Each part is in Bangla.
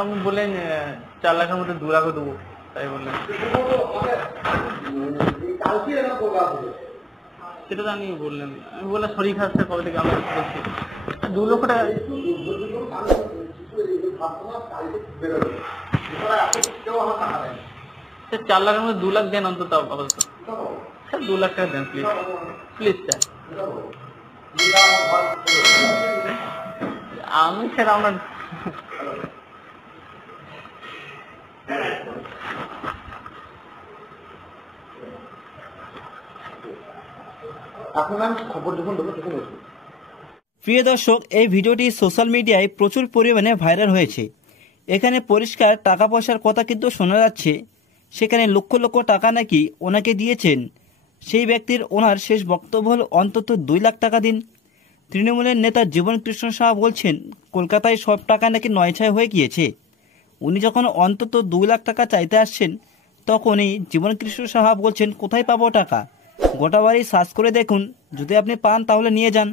আপনি বললেন 4 লাখের মধ্যে 2 লাখও দেবো, তাই বললেন। সেটা তো আমি বললেন, আমি বললাম শরীর খারাপ কবে থেকে আমরা বলছি 2 লক্ষ টাকা। স্যার 4 লাখের মধ্যে 2 লাখ দেন অন্তত আপাতত। স্যার 2 লাখ টাকা দেন প্লিজ, প্লিজ স্যার। আমি স্যার আপনার প্রিয় দর্শক, এই ভিডিওটি সোশ্যাল মিডিয়ায় প্রচুর পরিমাণে ভাইরাল হয়েছে। এখানে পরিষ্কার টাকা পয়সার কথা কিন্তু শোনা যাচ্ছে। সেখানে লক্ষ লক্ষ টাকা নাকি ওনাকে দিয়েছেন সেই ব্যক্তির। ওনার শেষ বক্তব্য হল অন্তত 2 লাখ টাকা দিন। তৃণমূলের নেতা জীবন কৃষ্ণ সাহা বলছেন কলকাতায় সব টাকা নাকি নয়ছয় হয়ে গিয়েছে। উনি যখন অন্তত 2 লাখ টাকা চাইতে আসছেন তখনই জীবন কৃষ্ণ সাহা বলছেন কোথায় পাবো টাকা, গোটা বাড়ি সার্চ করে দেখুন, যদি আপনি পান তাহলে নিয়ে যান।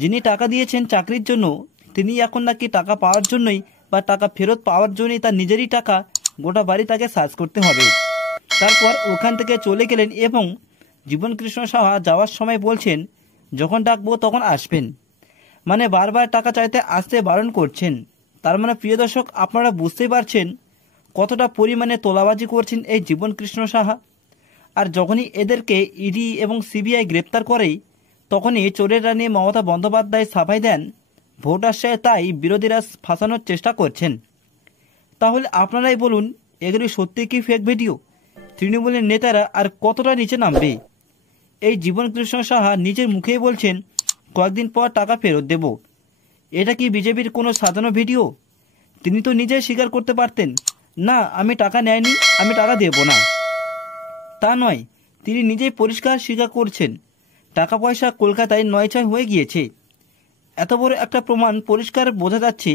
যিনি টাকা দিয়েছেন চাকরির জন্য তিনি এখন নাকি টাকা পাওয়ার জন্যই বা টাকা ফেরত পাওয়ার জন্যই তার নিজেরই টাকা গোটা বাড়ি তাকে সার্চ করতে হবে। তারপর ওখান থেকে চলে গেলেন এবং জীবন কৃষ্ণ সাহা যাওয়ার সময় বলছেন যখন ডাকবো তখন আসবেন, মানে বারবার টাকা চাইতে আসতে বারণ করছেন। তার মানে প্রিয় দর্শক, আপনারা বুঝতেই পারছেন কতটা পরিমাণে তোলাবাজি করছেন এই জীবন কৃষ্ণ সাহা। আর যখনই এদেরকে ইডি এবং সিবিআই গ্রেপ্তার করে তখনই চোরের রানী মমতা বন্দ্যোপাধ্যায় সাফাই দেন ভোট আসছে তাই বিরোধীরা ফাঁসানোর চেষ্টা করছেন। তাহলে আপনারাই বলুন এগুলি সত্যি কি ফেক ভিডিও? তৃণমূলের নেতারা আর কতটা নিচে নামবে? এই জীবন কৃষ্ণ সাহা নিজের মুখেই বলছেন কয়েকদিন পর টাকা ফেরত দেব। এটা কি বিজেপির কোনো সাজানো ভিডিও? তিনি তো নিজেই স্বীকার করতে পারতেন না আমি টাকা নেয়নি, আমি টাকা দেব না। তা নয়, তিনি নিজেই পরিষ্কার স্বীকার করছেন টাকা পয়সা কলকাতায় নয়ছয় হয়ে গিয়েছে। এত বড় একটা প্রমাণ পরিষ্কার বোঝা যাচ্ছে।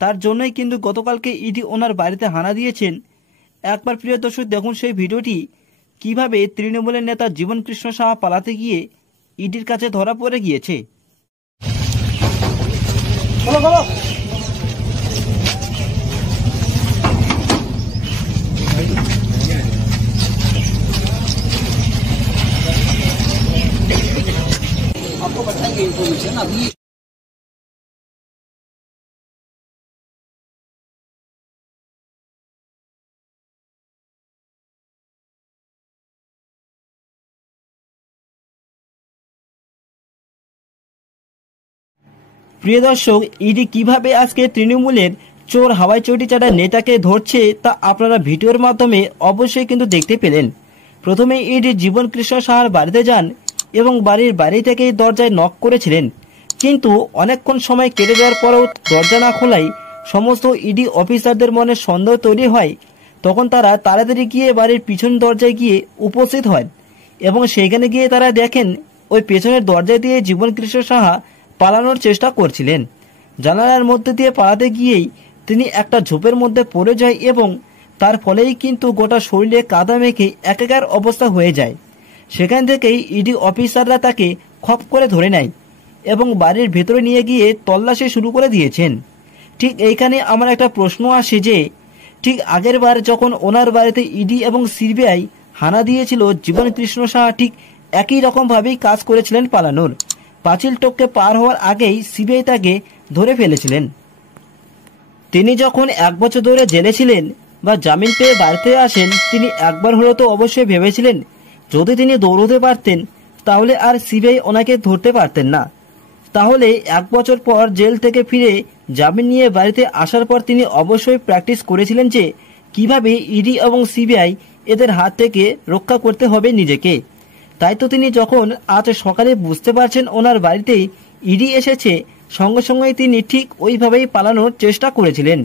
তার জন্যই কিন্তু গতকালকে ইডি ওনার বাড়িতে হানা দিয়েছেন। একবার প্রিয় দর্শক দেখুন সেই ভিডিওটি, কিভাবে তৃণমূলের নেতা জীবন কৃষ্ণ সাহা পালাতে গিয়ে ইডির কাছে ধরা পড়ে গিয়েছে। आपको बताएंगे इन्फॉर्मेशन अभी। প্রিয় দর্শক, ইডি কিভাবে আজকে তৃণমূলের চোর হাওয়াই চটি চাটা নেতাকে ধরছে তা আপনারা ভিডিওর মাধ্যমে অবশ্যই কিন্তু দেখতে পেলেন। প্রথমে ইডি জীবন কৃষ্ণ সাহার বাড়িতে যান এবং বাড়ির বাইরে থেকেই দরজায় নক করেছিলেন, কিন্তু অনেকক্ষণ সময় কেটে যাওয়ার পরেও দরজা না খোলায় সমস্ত ইডি অফিসারদের মনে সন্দেহ তৈরি হয়। তখন তারা তাড়াতাড়ি গিয়ে বাড়ির পিছন দরজায় গিয়ে উপস্থিত হয় এবং সেখানে গিয়ে তারা দেখেন ওই পেছনের দরজা দিয়ে জীবন কৃষ্ণ সাহা পালানোর চেষ্টা করছিলেন। জানালার মধ্যে দিয়ে পালাতে গিয়েই তিনি একটা ঝোপের মধ্যে পড়ে যায় এবং তার ফলেই কিন্তু গোটা শরীরে কাদা মেখে একাকার অবস্থা হয়ে যায়। সেখান থেকেই ইডি অফিসাররা তাকে খপ করে ধরে নেয় এবং বাড়ির ভেতরে নিয়ে গিয়ে তল্লাশি শুরু করে দিয়েছেন। ঠিক এইখানে আমার একটা প্রশ্ন আসে যে ঠিক আগের বার যখন ওনার বাড়িতে ইডি এবং সিবিআই হানা দিয়েছিল জীবন কৃষ্ণ সাহা ঠিক একই রকমভাবেই কাজ করেছিলেন পালানোর। পাঁচিল টপকে পার হওয়ার আগেই সিবিআই তাকে ধরে ফেলেছিলেন। তিনি যখন 1 বছর ধরে জেলে ছিলেন বা জামিন পেয়ে বাড়িতে আসেন তিনি একবার হলেও তো অবশ্যই ভেবেছিলেন যদি তিনি দৌড়তে পারতেন তাহলে আর সিবিআই ওনাকে ধরতে পারতেন না। তাহলে 1 বছর পর জেল থেকে ফিরে জামিন নিয়ে বাড়িতে আসার পর তিনি অবশ্যই প্র্যাকটিস করেছিলেন যে কিভাবে ইডি এবং সিবিআই এদের হাত থেকে রক্ষা করতে হবে নিজেকে। তাই তো তিনি যখন আজ সকালে বুঝতে পারছেন ওনার বাড়িতে ইডি এসেছে সঙ্গে সঙ্গেই তিনি ঠিক ওইভাবেই পালানোর চেষ্টা করেছিলেন,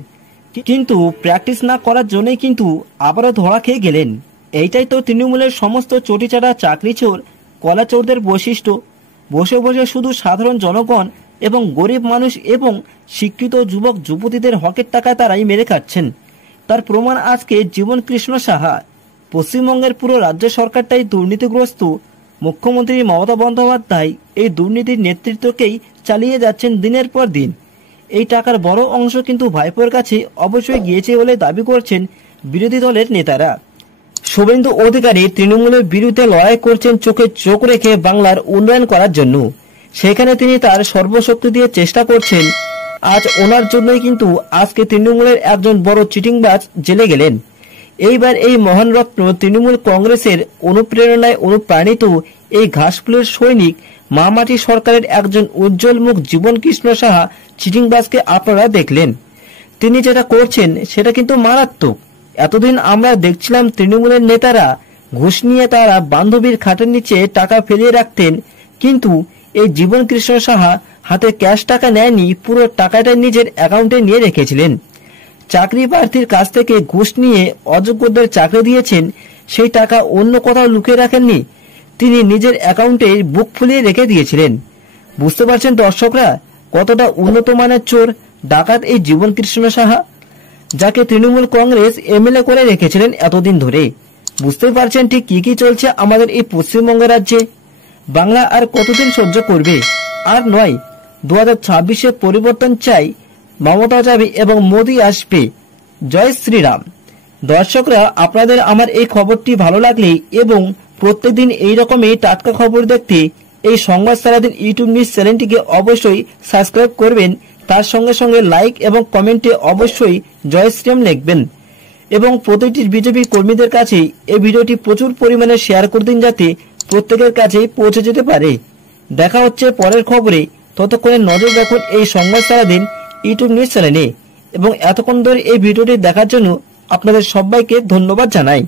কিন্তু প্র্যাকটিস না করার জন্যই কিন্তু আবারও ধরা খেয়ে গেলেন। এইটাই তো তৃণমূলের সমস্ত চটিচাটা চাকরি চোর কলা চোরদের বৈশিষ্ট্য। বসে বসে শুধু সাধারণ জনগণ এবং গরিব মানুষ এবং শিক্ষিত যুবক যুবতীদের হকের টাকা তারাই মেরে খাচ্ছেন। তার প্রমাণ আজকে জীবন কৃষ্ণ সাহা। পশ্চিমবঙ্গের পুরো রাজ্য সরকারটাই দুর্নীতিগ্রস্ত, মুখ্যমন্ত্রী মমতা বন্দ্যোপাধ্যায় এই দুর্নীতির নেতৃত্বকেই চালিয়ে যাচ্ছেন দিনের পর দিন। এই টাকার বড় অংশ কিন্তু ভাইপোর কাছে অবশ্যই গিয়েছে বলে দাবি করছেন বিরোধী দলের নেতারা। শুভেন্দু অধিকারী তৃণমূলের বিরুদ্ধে লড়াই করছেন চোখে চোখ রেখে বাংলার উন্নয়ন করার জন্য। সেখানে তিনি তার সর্বশক্তি দিয়ে চেষ্টা করছেন। আজ ওনার জন্যই কিন্তু আজকে তৃণমূলের একজন বড় চিটিংবাজ জেলে গেলেন। এইবার এই মহান রত্ন তৃণমূল কংগ্রেসের অনুপ্রেরণায় অনুপ্রাণিত এই ঘাসফুলের সৈনিক মামাটি সরকারের একজন উজ্জ্বল মুখ জীবন কৃষ্ণ সাহা চিটিংবাজকে আপনারা দেখলেন। তিনি যেটা করছেন সেটা কিন্তু মারাত্মক। এতদিন আমরা দেখছিলাম তৃণমূলের নেতারা ঘুষ নিয়ে তারা বান্ধবীর খাটের নিচে টাকা ফেলিয়ে রাখতেন, কিন্তু এই জীবন কৃষ্ণ সাহা হাতে ক্যাশ টাকা নেয়নি, পুরো টাকাটা নিজের অ্যাকাউন্টে নিয়ে রেখেছিলেন। চাকরি প্রার্থীর কাছ থেকে ঘুষ নিয়ে অযোগ্যদের চাকরি দিয়েছেন, সেই টাকা অন্য কোথাও লুকিয়ে রাখেননি, তিনি নিজের অ্যাকাউন্টে বুক ফুলিয়ে রেখে দিয়েছিলেন। বুঝতে পারছেন দর্শকরা কতটা উন্নত মানের চোর ডাকাত এই জীবন কৃষ্ণ সাহা, যাকে তৃণমূল কংগ্রেস এমএলএ করে রেখেছিলেন এতদিন ধরে। বুঝতে পারছেন ঠিক কি কি চলছে আমাদের এই পশ্চিমবঙ্গ রাজ্যে। বাংলা আর কতদিন সহ্য করবে? আর নয়, 2026-এ পরিবর্তন চাই, মমতা যাবে এবং মোদী আসবে। জয় শ্রীরাম। দর্শকরা, আপনাদের আমার এই খবরটি ভালো লাগলে এবং প্রত্যেকদিন এই রকমই টাটকা খবর দেখতে এই সংবাদ সারাদিন ইউটিউব নিউজ চ্যানেলটিকে অবশ্যই সাবস্ক্রাইব করবেন। তার সঙ্গে সঙ্গে লাইক এবং কমেন্টে অবশ্যই জয় শ্রীরাম লিখবেন এবং প্রতিটি বিজেপি কর্মীদের কাছে এই ভিডিওটি প্রচুর পরিমাণে শেয়ার করে দিন, যাতে প্রত্যেকের কাছে পৌঁছে যেতে পারে। দেখা হচ্ছে পরের খবরে, ততক্ষণে নজর রাখুন এই সংবাদ সারাদিন ইউটিউব নিউজ চ্যানেলে এবং এতক্ষণ ধরে এই ভিডিওটি দেখার জন্য আপনাদের সবাইকে ধন্যবাদ জানাই।